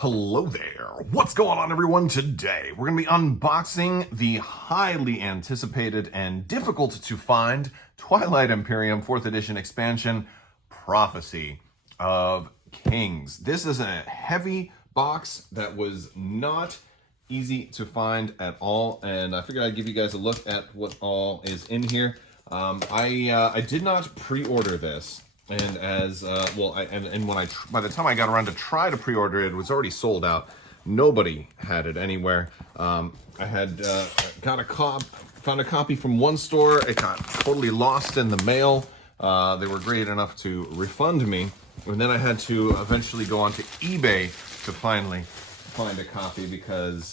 Hello there. What's going on, everyone? Today, we're going to be unboxing the highly anticipated and difficult to find Twilight Imperium 4th edition expansion, Prophecy of Kings. This is a heavy box that was not easy to find at all, and I figured I'd give you guys a look at what all is in here. I did not pre-order this. And as by the time I got around to try to pre-order it, it was already sold out. Nobody had it anywhere. I had found a copy from one store. It got totally lost in the mail. They were great enough to refund me, and then I had to eventually go onto eBay to finally find a copy because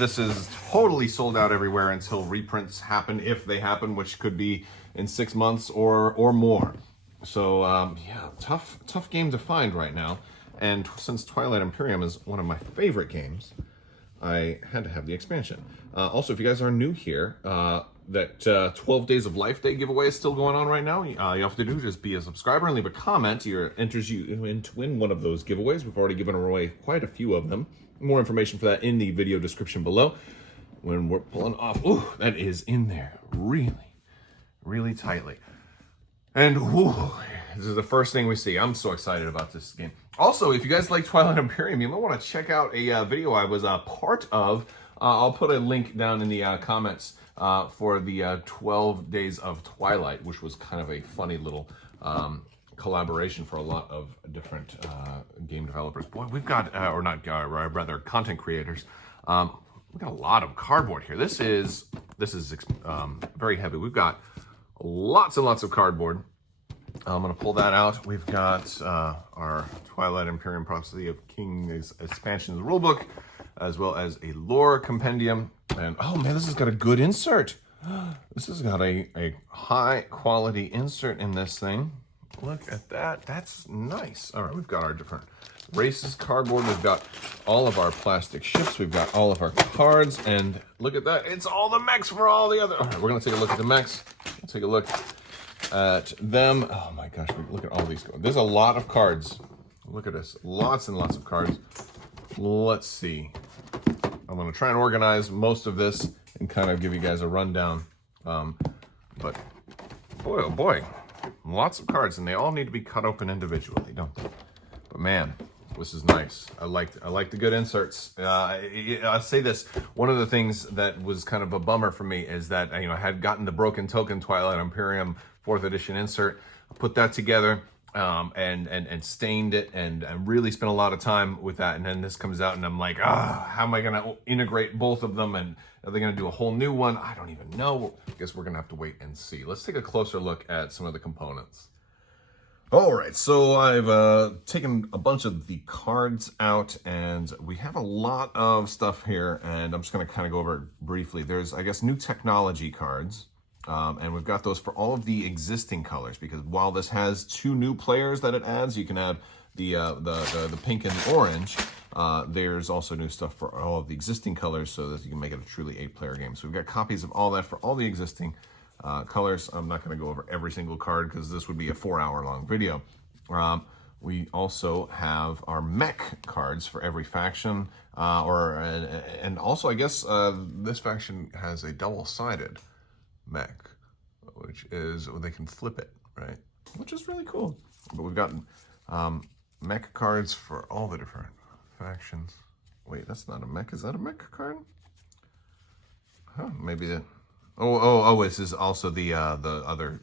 this is totally sold out everywhere until reprints happen, if they happen, which could be in 6 months or more. So, yeah, tough game to find right now. And since Twilight Imperium is one of my favorite games, I had to have the expansion. Also, if you guys are new here, that 12 Days of Life Day giveaway is still going on right now. You have to do is just be a subscriber and leave a comment. Enters you in to win one of those giveaways. We've already given away quite a few of them. More information for that in the video description below. When we're pulling off, ooh, that is in there really, really tightly. And whew, this is the first thing we see. I'm so excited about this game. Also, if you guys like Twilight Imperium, you might want to check out a video I was a part of. I'll put a link down in the comments for the 12 Days of Twilight, which was kind of a funny little collaboration for a lot of different game developers. Boy, we've got, rather content creators. We've got a lot of cardboard here. This is very heavy. We've got lots and lots of cardboard. I'm going to pull that out. We've got our Twilight Imperium Prophecy of Kings Expansions rulebook, as well as a lore compendium. And oh man, this has got a good insert. This has got a high quality insert in this thing. Look at that. That's nice. All right, we've got our different races cardboard. We've got all of our plastic ships. We've got all of our cards. And look at that. It's all the mechs for all the other. All right, we're going to take a look at the mechs. Let's take a look at them. Oh my gosh, look at all these. There's a lot of cards. Look at this. Lots and lots of cards. Let's see. I'm going to try and organize most of this and kind of give you guys a rundown. But boy, oh boy, lots of cards, and they all need to be cut open individually, don't they? But man, this is nice. I like the good inserts. I'll say this. One of the things that was kind of a bummer for me is that I had gotten the Broken Token Twilight Imperium 4th edition insert, put that together, and stained it, and really spent a lot of time with that. And then this comes out, and I'm like, how am I going to integrate both of them? And are they going to do a whole new one? I don't even know. I guess we're going to have to wait and see. Let's take a closer look at some of the components. All right, so I've taken a bunch of the cards out, and we have a lot of stuff here, and I'm just going to kind of go over it briefly. There's, I guess, new technology cards, and we've got those for all of the existing colors, because while this has 2 new players that it adds, you can add the pink and the orange. There's also new stuff for all of the existing colors, so that you can make it a truly 8-player game. So we've got copies of all that for all the existing colors. I'm not going to go over every single card because this would be a 4-hour-long video. We also have our mech cards for every faction, and also I guess this faction has a double-sided mech, which is they can flip it, right? Which is really cool. But we've got mech cards for all the different factions. Wait, that's not a mech. Is that a mech card? Huh? Maybe the. Oh! This is also the other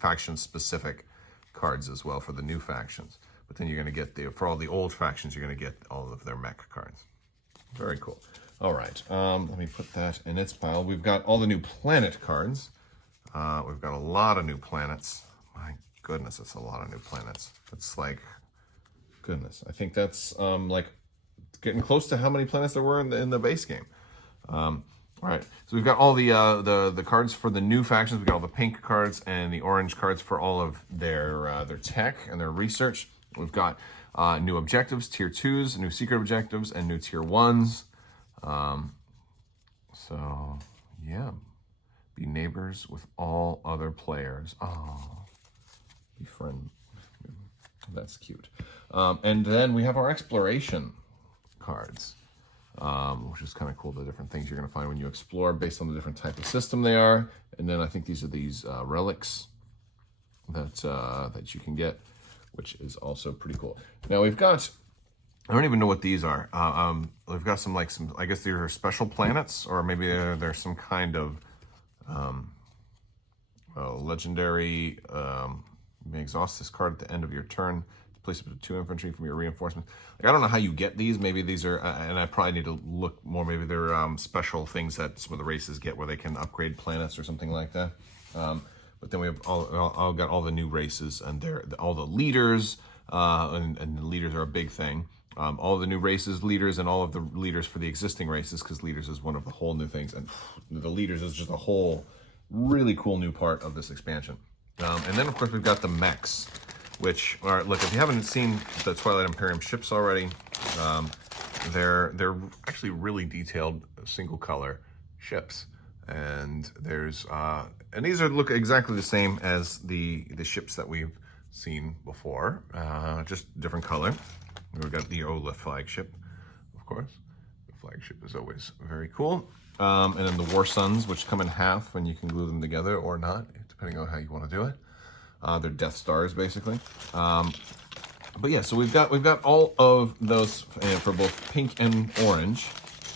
faction-specific cards as well for the new factions. But then you're going to get for all the old factions, you're going to get all of their mech cards. Very cool. All right, let me put that in its pile. We've got all the new planet cards. We've got a lot of new planets. My goodness, that's a lot of new planets. It's like, goodness, I think that's like getting close to how many planets there were in the base game. All right, so we've got all the cards for the new factions. We've got all the pink cards and the orange cards for all of their tech and their research. We've got new objectives, tier 2s, new secret objectives, and new tier 1s. So, yeah. Be neighbors with all other players. Oh, be friend. That's cute. And then we have our exploration cards, which is kind of cool, the different things you're going to find when you explore based on the different type of system they are. And then I think these are relics that you can get, which is also pretty cool. Now we've got, I don't even know what these are. We've got some, I guess these are special planets, or maybe they're some kind of legendary. You may exhaust this card at the end of your turn. Place up to 2 infantry from your reinforcements. Like, I don't know how you get these. Maybe these are, and I probably need to look more. Maybe they're special things that some of the races get, where they can upgrade planets or something like that. But then we have got all the new races, and they're all the leaders, and the leaders are a big thing. All the new races, leaders, and all of the leaders for the existing races, because leaders is one of the whole new things, and the leaders is just a whole really cool new part of this expansion. And then of course we've got the mechs, which are, look, if you haven't seen the Twilight Imperium ships already, they're actually really detailed single color ships, and there's and these look exactly the same as the ships that we've seen before, just different color. We've got the Ola flagship, of course. The flagship is always very cool. And then the War Suns, which come in half, and you can glue them together or not, depending on how you want to do it. They're Death Stars, basically. But yeah, so we've got all of those for both pink and orange.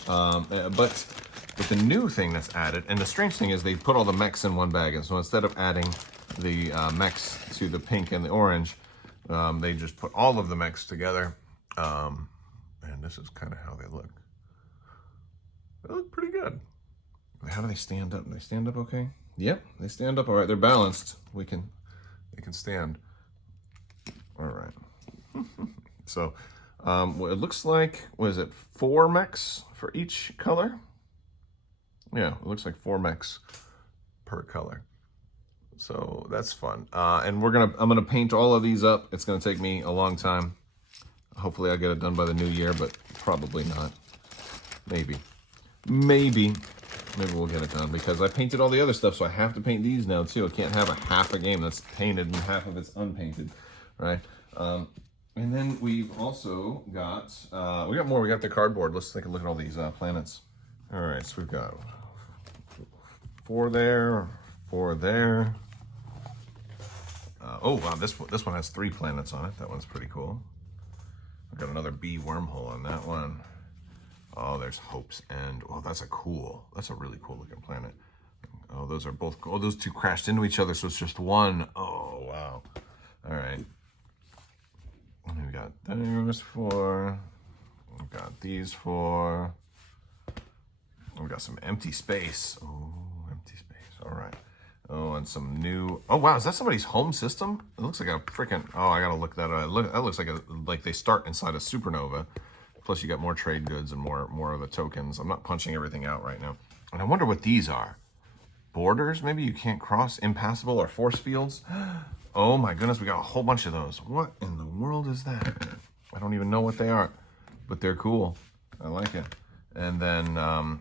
But the new thing that's added, and the strange thing is they put all the mechs in one bag, and so instead of adding the mechs to the pink and the orange, they just put all of the mechs together. And this is kind of how they look. They look pretty good. How do they stand up? Do they stand up okay? Yep, they stand up all right. They're balanced. They can stand. All right. So, it looks like, what is it, 4 mechs for each color? Yeah, it looks like 4 mechs per color. So that's fun. And I'm gonna paint all of these up. It's gonna take me a long time. Hopefully I'll get it done by the new year, but probably not. Maybe we'll get it done, because I painted all the other stuff, so I have to paint these now too. I can't have half a game that's painted and half of it's unpainted, right? And then we've also got, we got more. We got the cardboard. Let's take a look at all these planets. All right, so we've got 4 there, 4 there. Oh wow, this one has 3 planets on it. That one's pretty cool. We've got another bee wormhole on that one. Oh, there's Hope's End. Oh, that's a really cool looking planet. Oh, those are both, oh, those 2 crashed into each other, so it's just one. Oh, wow. All right. And we got those 4. We've got these 4. We got some empty space. Oh, empty space. All right. Oh, and some new, oh wow, is that somebody's home system? It looks like a freaking, oh, I gotta look that up. That looks like they start inside a supernova. Plus you got more trade goods and more of the tokens. I'm not punching everything out right now. And I wonder what these are. Borders, maybe you can't cross, impassable, or force fields. Oh my goodness, we got a whole bunch of those. What in the world is that? I don't even know what they are, but they're cool. I like it. And then a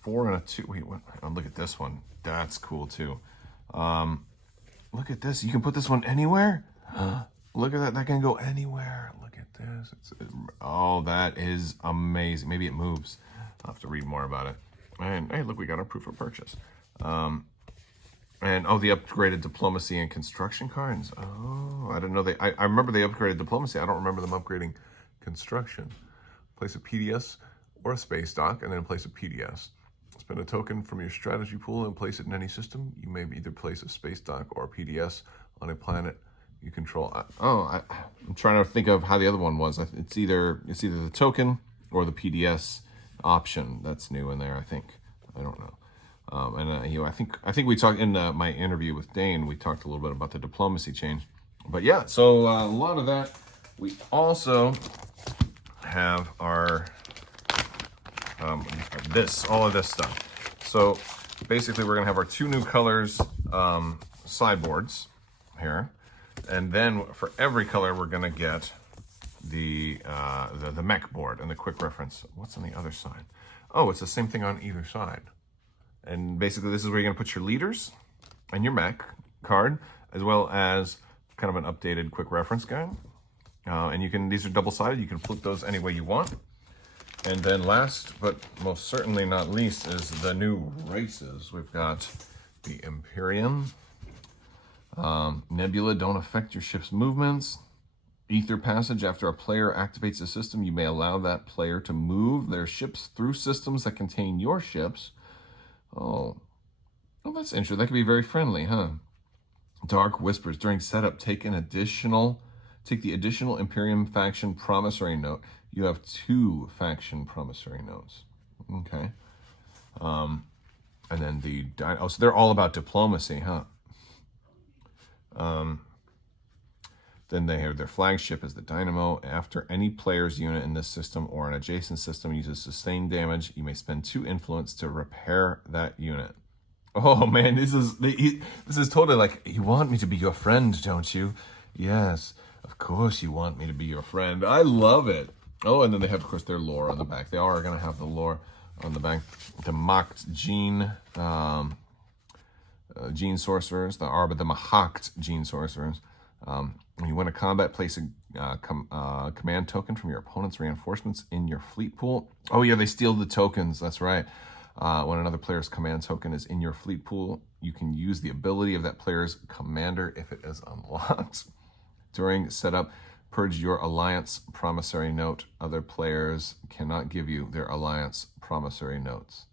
4 and a 2, wait, what? Oh, look at this one. That's cool too. Look at this. You can put this one anywhere. Look at that. That can go anywhere. Look at this. Oh, that is amazing. Maybe it moves. I'll have to read more about it. And hey, look, we got our proof of purchase. And oh, the upgraded diplomacy and construction cards. Oh, I didn't know they. I remember they upgraded diplomacy. I don't remember them upgrading construction. Place a PDS or a space dock, and then place a PDS. Spend a token from your strategy pool and place it in any system. You may either place a space dock or a PDS on a planet you control. I'm trying to think of how the other one was. It's either the token or the PDS option that's new in there. I think. I don't know. I think we talked in my interview with Dane. We talked a little bit about the diplomacy change. But yeah, so a lot of that. We also have our all of this stuff. So basically we're gonna have our 2 new colors sideboards here, and then for every color we're gonna get the mech board and the quick reference. What's on the other side? Oh, it's the same thing on either side. And basically this is where you're gonna put your leaders and your mech card, as well as kind of an updated quick reference guide. And these are double-sided. You can flip those any way you want. And then last, but most certainly not least, is the new races. We've got the Imperium. Nebula don't affect your ship's movements. Ether passage. After a player activates a system, you may allow that player to move their ships through systems that contain your ships. Oh, that's interesting. That could be very friendly, huh? Dark Whispers. During setup, take the additional Imperium faction promissory note. You have 2 faction promissory notes. Okay. And then so they're all about diplomacy, huh? Then they have their flagship as the Dynamo. After any player's unit in this system or an adjacent system uses sustained damage, you may spend 2 influence to repair that unit. Oh man, this is totally like, you want me to be your friend, don't you? Yes, of course you want me to be your friend. I love it. Oh, and then they have, of course, their lore on the back. They are going to have the lore on the back. The mocked gene sorcerers, the Mahakt gene sorcerers. When you win a combat, place a command token from your opponent's reinforcements in your fleet pool. Oh yeah, they steal the tokens. That's right. When another player's command token is in your fleet pool, you can use the ability of that player's commander if it is unlocked. During setup, purge your alliance promissory note. Other players cannot give you their alliance promissory notes.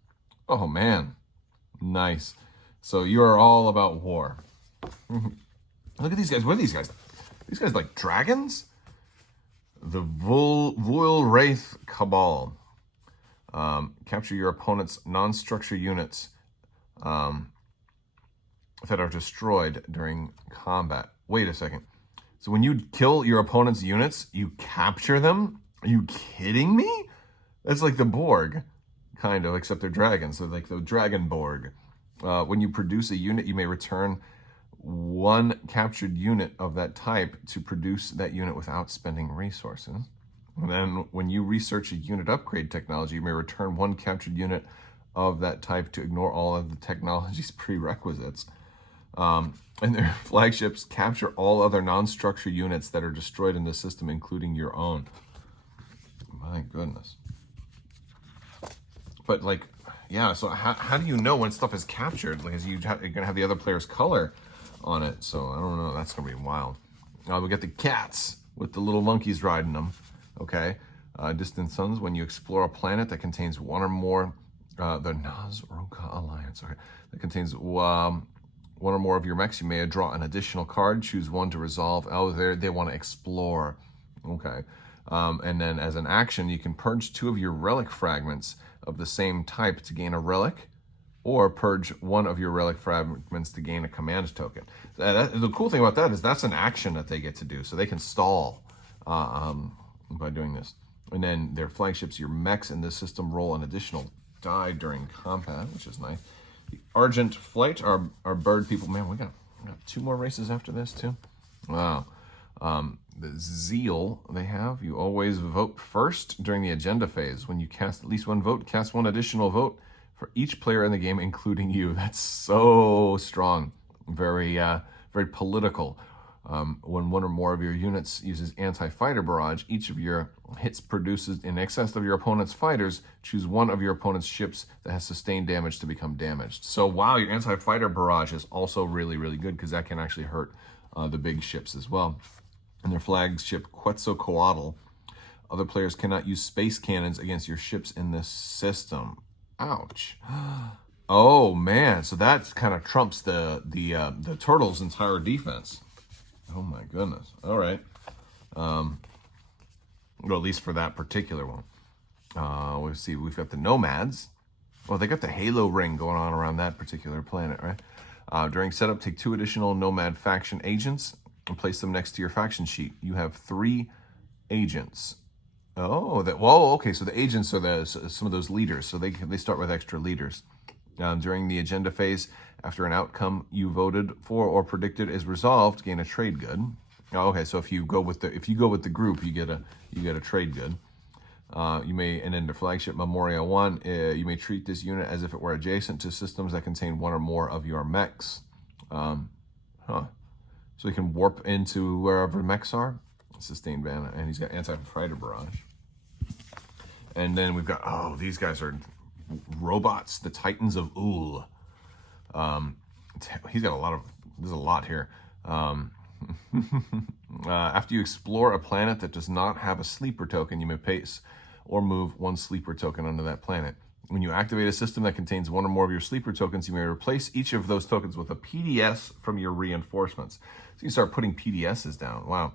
Oh man, nice. So you are all about war. Look at these guys. What are these guys? These guys like dragons? The Vuil Wraith Cabal. Capture your opponent's non-structure units that are destroyed during combat. Wait a second. So when you kill your opponent's units, you capture them? Are you kidding me? That's like the Borg, kind of, except they're dragons. They're like the Dragon Borg. When you produce a unit, you may return 1 captured unit of that type to produce that unit without spending resources. And then when you research a unit upgrade technology, you may return 1 captured unit of that type to ignore all of the technology's prerequisites. And their flagships capture all other non-structure units that are destroyed in the system, including your own. My goodness. But like, yeah, so how do you know when stuff is captured? Because you're going to have the other player's color on it. So I don't know. That's going to be wild. We got the cats with the little monkeys riding them. Okay. Distant Suns. When you explore a planet that contains 1 or more, the Nazruka Alliance, okay, that contains 1 or more of your mechs, you may draw an additional card. Choose 1 to resolve. Oh, they want to explore. Okay. And then as an action, you can purge 2 of your relic fragments of the same type to gain a relic, or purge 1 of your relic fragments to gain a command token. The cool thing about that is that's an action that they get to do, so they can stall by doing this. And then their flagships, your mechs in this system, roll an additional die during combat, which is nice. The Argent Flight, our bird people. Man, we got 2 more races after this too. Wow. The Zeal they have. You always vote first during the agenda phase. When you cast at least 1 vote, cast 1 additional vote for each player in the game, including you. That's so strong. Very political. When 1 or more of your units uses anti-fighter barrage, each of your hits produces in excess of your opponent's fighters. Choose 1 of your opponent's ships that has sustained damage to become damaged. So wow, your anti-fighter barrage is also really, really good because that can actually hurt the big ships as well. And their flagship Quetzalcoatl. Other players cannot use space cannons against your ships in this system. Ouch. Oh man, so that kind of trumps the turtle's entire defense. Oh my goodness. All right. Well, at least for that particular one. Let's see. We've got the Nomads. Well, they got the Halo ring going on around that particular planet, right? During setup, take 2 additional Nomad faction agents and place them next to your faction sheet. You have 3 agents. Oh, okay. So the agents are some of those leaders. So they start with extra leaders. During the agenda phase, after an outcome you voted for or predicted is resolved, gain a trade good. Oh, okay, so if you go with the group, you get a trade good. You may, and in the flagship Memoria 1, you may treat this unit as if it were adjacent to systems that contain 1 or more of your mechs. So he can warp into wherever mechs are. Sustained ban, and he's got anti-fighter barrage. And then we've got, oh, these guys are robots, the Titans of Ul. He's got a lot of, there's a lot here. After you explore a planet that does not have a sleeper token, you may place or move one sleeper token onto that planet. When you activate a system that contains one or more of your sleeper tokens, you may replace each of those tokens with a PDS from your reinforcements. So you start putting PDSs down. Wow.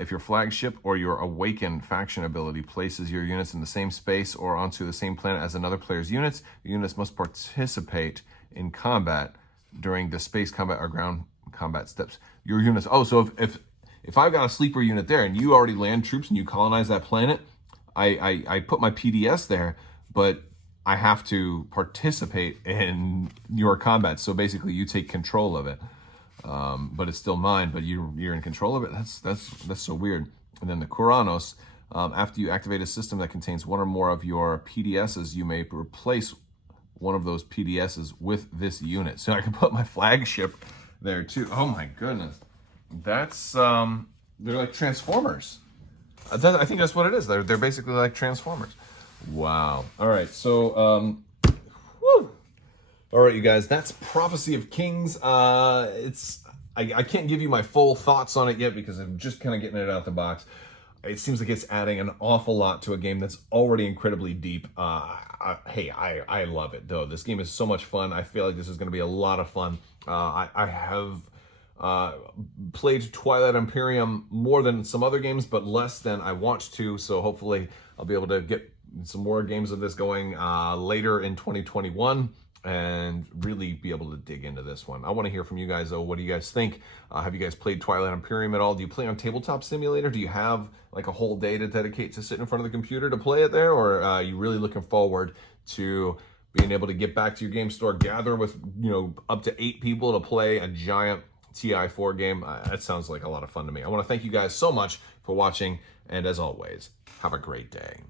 If your flagship or your awakened faction ability places your units in the same space or onto the same planet as another player's units, your units must participate in combat during the space combat or ground combat steps. Your units, oh, so if I've got a sleeper unit there and you already land troops and you colonize that planet, I put my PDS there, but I have to participate in your combat. So basically you take control of it. But it's still mine, but you're in control of it. That's so weird. And then the Kuranos, after you activate a system that contains one or more of your PDSs, you may replace one of those PDSs with this unit. So I can put my flagship there too. Oh my goodness. That's, they're like Transformers. I think that's what it is. They're basically like Transformers. Wow. All right. So, whew. All right, you guys, that's Prophecy of Kings. I can't give you my full thoughts on it yet because I'm just kind of getting it out the box. It seems like it's adding an awful lot to a game that's already incredibly deep. Hey, I love it, though. This game is so much fun. I feel like this is going to be a lot of fun. I have played Twilight Imperium more than some other games, but less than I want to. So hopefully I'll be able to get some more games of this going later in 2021 and really be able to dig into this one. I want to hear from you guys, though. What do you guys think? Have you guys played Twilight Imperium at all? Do you play on Tabletop Simulator? Do you have like a whole day to dedicate to sit in front of the computer to play it there? Or are you really looking forward to being able to get back to your game store, gather with, you know, up to 8 people to play a giant TI4 game? That sounds like a lot of fun to me. I want to thank you guys so much for watching, and as always, have a great day.